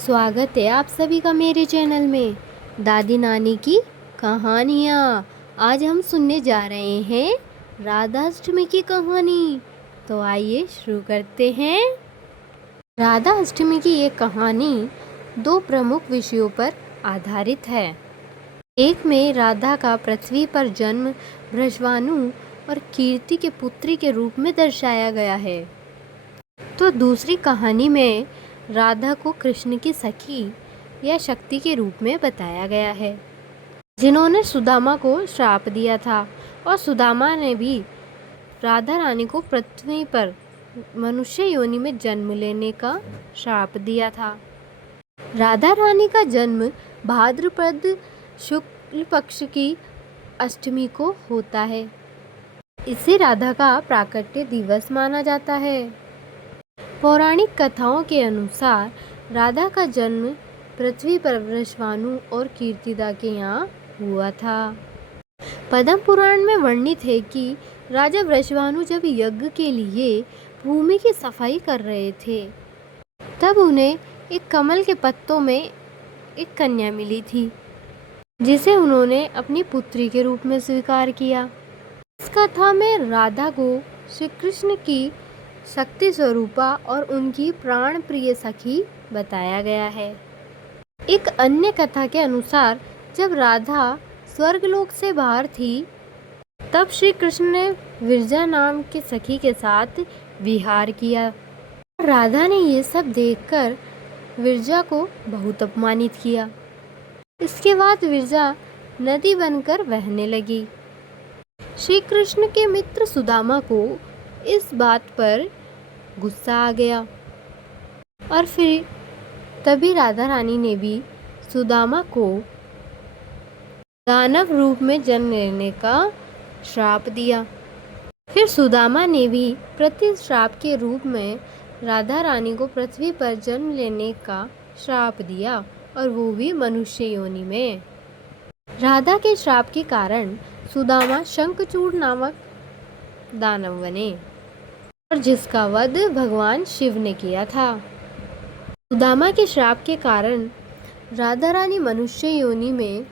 स्वागत है आप सभी का मेरे चैनल में दादी नानी की कहानियाँ। आज हम सुनने जा रहे हैं राधा अष्टमी की कहानी। तो आइए शुरू करते हैं। राधा अष्टमी की ये कहानी दो प्रमुख विषयों पर आधारित है। एक में राधा का पृथ्वी पर जन्म वृषभानु और कीर्ति के पुत्री के रूप में दर्शाया गया है, तो दूसरी कहानी में राधा को कृष्ण की सखी या शक्ति के रूप में बताया गया है, जिन्होंने सुदामा को श्राप दिया था और सुदामा ने भी राधा रानी को पृथ्वी पर मनुष्य योनि में जन्म लेने का श्राप दिया था। राधा रानी का जन्म भाद्रपद शुक्ल पक्ष की अष्टमी को होता है। इसे राधा का प्राकट्य दिवस माना जाता है। पौराणिक कथाओं के अनुसार राधा का जन्म पृथ्वी पर वृषभानु और कीर्तिदा के यहाँ हुआ था। पद्म पुराण में वर्णित है कि राजा वृषभानु जब यज्ञ के लिए भूमि की सफाई कर रहे थे, तब उन्हें एक कमल के पत्तों में एक कन्या मिली थी, जिसे उन्होंने अपनी पुत्री के रूप में स्वीकार किया। इस कथा में राधा को श्री कृष्ण की शक्ति स्वरूपा और उनकी प्राण प्रिय सखी बताया गया है। एक अन्य कथा के अनुसार जब राधा स्वर्गलोक से बाहर थी, तब श्री कृष्ण ने विरजा नाम के सखी के साथ विहार किया। राधा ने ये सब देखकर विरजा को बहुत अपमानित किया। इसके बाद विरजा नदी बनकर बहने लगी। श्री कृष्ण के मित्र सुदामा को इस बात पर गुस्सा आ गया और फिर तभी राधा रानी ने भी सुदामा को दानव रूप में जन्म लेने का श्राप दिया। फिर सुदामा ने भी प्रतिश्राप के रूप में राधा रानी को पृथ्वी पर जन्म लेने का श्राप दिया, और वो भी मनुष्य योनि में। राधा के श्राप के कारण सुदामा शंखचूड़ नामक दानव बने, और जिसका वध भगवान शिव ने किया था। सुदामा के श्राप के कारण राधा रानी मनुष्य योनि में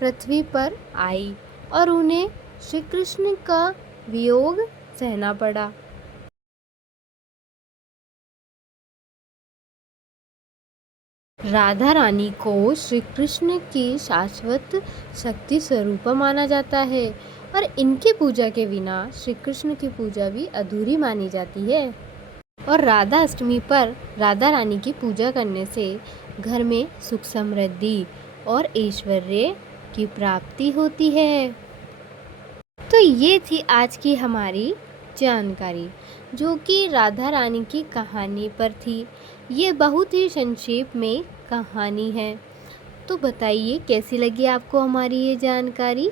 पृथ्वी पर आई और उन्हें श्री कृष्ण का वियोग सहना पड़ा। राधा रानी को श्री कृष्ण की शाश्वत शक्ति स्वरूप माना जाता है, और इनकी पूजा के बिना श्री कृष्ण की पूजा भी अधूरी मानी जाती है। और राधा अष्टमी पर राधा रानी की पूजा करने से घर में सुख समृद्धि और ऐश्वर्य की प्राप्ति होती है। तो ये थी आज की हमारी जानकारी, जो कि राधा रानी की कहानी पर थी। ये बहुत ही संक्षेप में कहानी है। तो बताइए कैसी लगी आपको हमारी ये जानकारी।